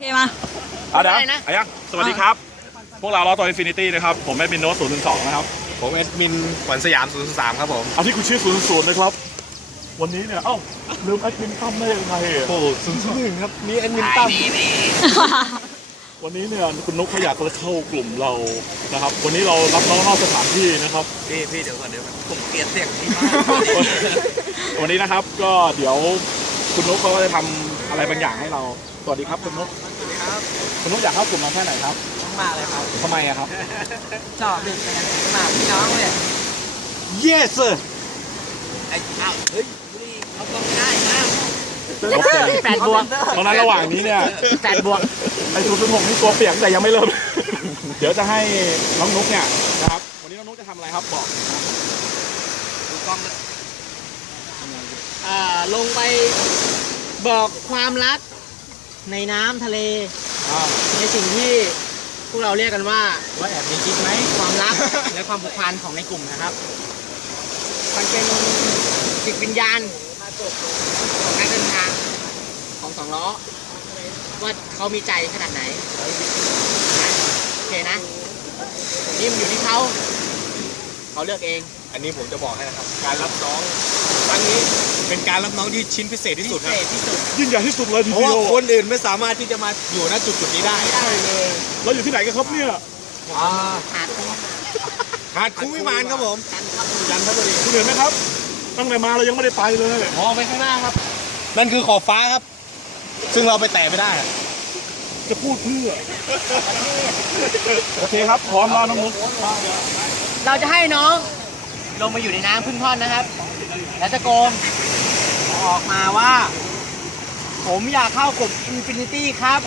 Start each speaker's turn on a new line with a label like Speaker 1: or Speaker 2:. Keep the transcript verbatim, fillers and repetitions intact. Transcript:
Speaker 1: เคมา
Speaker 2: เอาเดี๋ยวอายังสวัสดีครับ พวกเราล้อตัวอินฟินิตี้นะครับ ผมแอดมินโน้ตศูนย์หนึ่งสองนะครับ
Speaker 3: ผมแอดมินขวัญสยามศูนย์สามครับผม
Speaker 2: เอาที่คุณชื่อศูนย์ศูนย์นะครับ วันนี้เนี่ย เอ้า ลืมแอดมินตั้มได้ยังไงอ่ะ
Speaker 3: โอ้ศูนย์หนึ่งครับนี่แอดมินตั้ม
Speaker 2: วันนี้เนี่ยคุณนุ๊กเขาอยากจะเข้ากลุ่มเรานะครับ วันนี้เรารับน้องนอกสถานที่นะครับ
Speaker 3: พี่พี่เดี๋ยวก่อนเดี๋ยวผมเกลียดเสียงพี่มาก
Speaker 2: วันนี้นะครับก็เดี๋ยวคุณนุ๊กเขาก็จะทำอะไรบางอย่างให้เรา สวัสดีครับคุณนุ๊ก
Speaker 3: สวัสดีครับ
Speaker 2: คุณนุ๊กอยากเข้ากลุ่มเราแค่ไหนครับ
Speaker 4: มากเลยครับ
Speaker 2: ทำไมอะครับ
Speaker 4: ชอบดึกกันมากพี่น้องเลย
Speaker 3: yes sir
Speaker 4: ไอ้อ้าวเฮ้ยบุรีเขาก็ไม่ได้นะ
Speaker 2: โอเค
Speaker 4: แปดบวก
Speaker 2: ตอนนั้นระหว่างนี้เนี่ย
Speaker 4: แปดบวก
Speaker 2: ไอ้ศูนย์ศูนย์หกนี่ตัวเปียกแต่ยังไม่เริ่ม เดี๋ยวจะให้น้องนุ๊กเนี่ยนะครับ วันนี้น้องนุ๊กจะทำอะไรครับบอก
Speaker 4: ดูกล้องเลยอ่าลงไปบอกความรักในน้ำทะเล
Speaker 2: อ่า
Speaker 4: ในสิ่งที่พวกเราเรียกกันว่าว่าแอบมีกิ๊กไหมความรัก และความผูกพันของในกลุ่มนะครับมันเป็นจิตวิญญาณของการเดินทางของสองล้อว่าเขามีใจขนาดไหนนะโอเคนะนี่มันอยู่ที่เขาเขาเลือกเอง
Speaker 3: อันนี้ผมจะบอกให้นะครับ การรับน้องครั้งนี้เป็นการรับน้องที่ชิ้นพิเศษที่สุด
Speaker 4: พิ
Speaker 3: ครั
Speaker 4: เศ
Speaker 3: บ
Speaker 4: ษที่สุด
Speaker 2: ยิ่งใหญ่ที่สุดเลยที
Speaker 3: เพราะ
Speaker 2: เดี
Speaker 3: ว่า
Speaker 2: ยว
Speaker 3: คนอื่นไม่สามารถที่จะมาอยู่ณจุดจุดๆนี้ได้
Speaker 2: ใช่เลยเราอยู่ที่ไหนกันครับเนี่ย
Speaker 3: อ่า
Speaker 4: หาดคุ้ม
Speaker 3: หาดคุ้งวิมานครับผม
Speaker 4: กันครับ
Speaker 3: จันทบุรี
Speaker 2: คุณเห็นไหมครับ ตั้งแต่มาเรายังไม่ได้ไปเลย
Speaker 3: มองไปข้างหน้าครับ นั่นคือขอบฟ้าครับ ซึ่งเราไปแตะไม่ได้อะ
Speaker 2: จะพูดเพื่อ โอเคครับ พร้อมแล้วน้องนุ๊ก
Speaker 4: เราจะให้น้องลงมาอยู่ในน้ำครึ่งท่อนนะครับ แล้วตะโกนออกมาว่า ผมอยากเข้ากลุ่มอินฟินิตี้ครับ